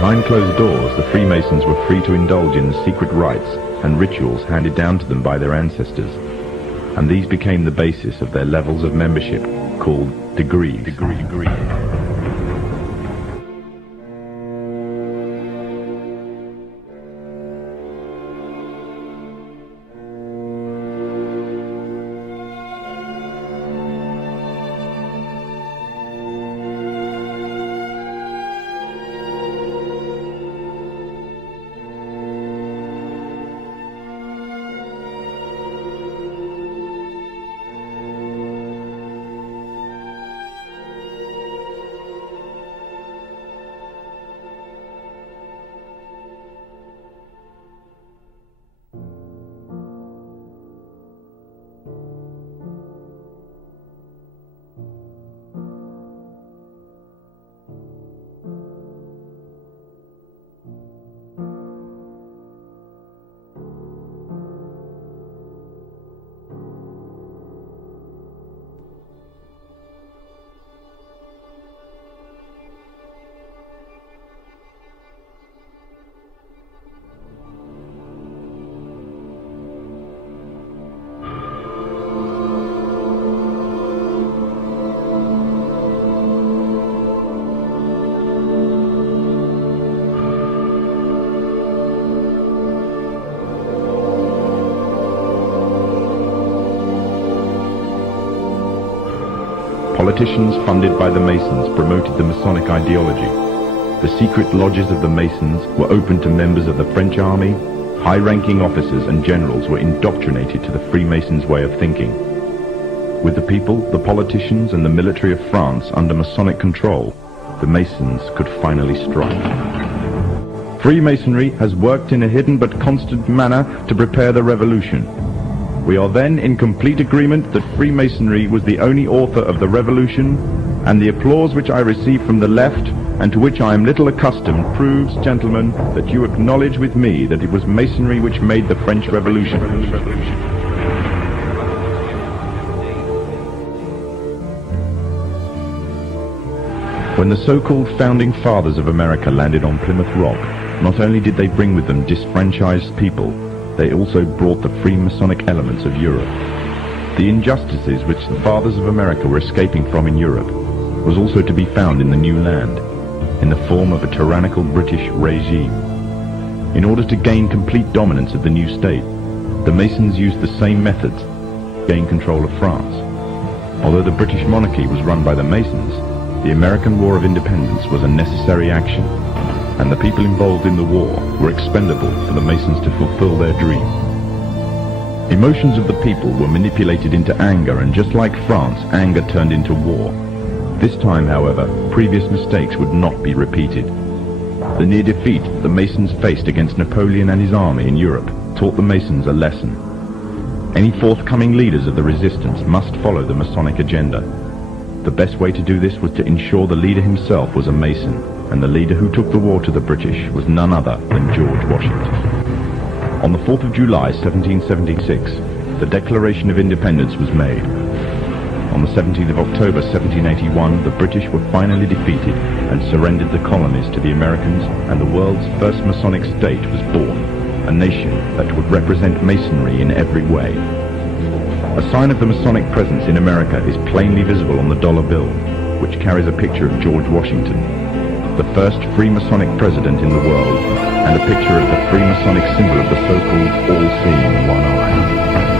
Behind closed doors, the Freemasons were free to indulge in the secret rites and rituals handed down to them by their ancestors, and these became the basis of their levels of membership, called degrees. Politicians funded by the Masons promoted the Masonic ideology. The secret lodges of the Masons were open to members of the French army. High-ranking officers and generals were indoctrinated to the Freemasons' way of thinking. With the people, the politicians, and the military of France under Masonic control, the Masons could finally strike. Freemasonry has worked in a hidden but constant manner to prepare the revolution. We are then in complete agreement that Freemasonry was the only author of the revolution, and the applause which I receive from the left, and to which I am little accustomed, proves, gentlemen, that you acknowledge with me that it was Masonry which made the French Revolution. When the so-called founding fathers of America landed on Plymouth Rock, not only did they bring with them disfranchised people, they also brought the Freemasonic elements of Europe. The injustices which the fathers of America were escaping from in Europe was also to be found in the new land, in the form of a tyrannical British regime. In order to gain complete dominance of the new state, the Masons used the same methods to gain control of France. Although the British monarchy was run by the Masons, the American War of Independence was a necessary action, and the people involved in the war were expendable for the Masons to fulfill their dream. Emotions of the people were manipulated into anger, and just like France, anger turned into war. This time, however, previous mistakes would not be repeated. The near defeat the Masons faced against Napoleon and his army in Europe taught the Masons a lesson. Any forthcoming leaders of the resistance must follow the Masonic agenda. The best way to do this was to ensure the leader himself was a Mason, and the leader who took the war to the British was none other than George Washington. On the 4th of July 1776, the Declaration of Independence was made. On the 17th of October 1781, the British were finally defeated and surrendered the colonies to the Americans, and the world's first Masonic state was born, a nation that would represent Masonry in every way. A sign of the Masonic presence in America is plainly visible on the dollar bill, which carries a picture of George Washington, the first Freemasonic president in the world, and a picture of the Freemasonic symbol of the so-called all-seeing one eye.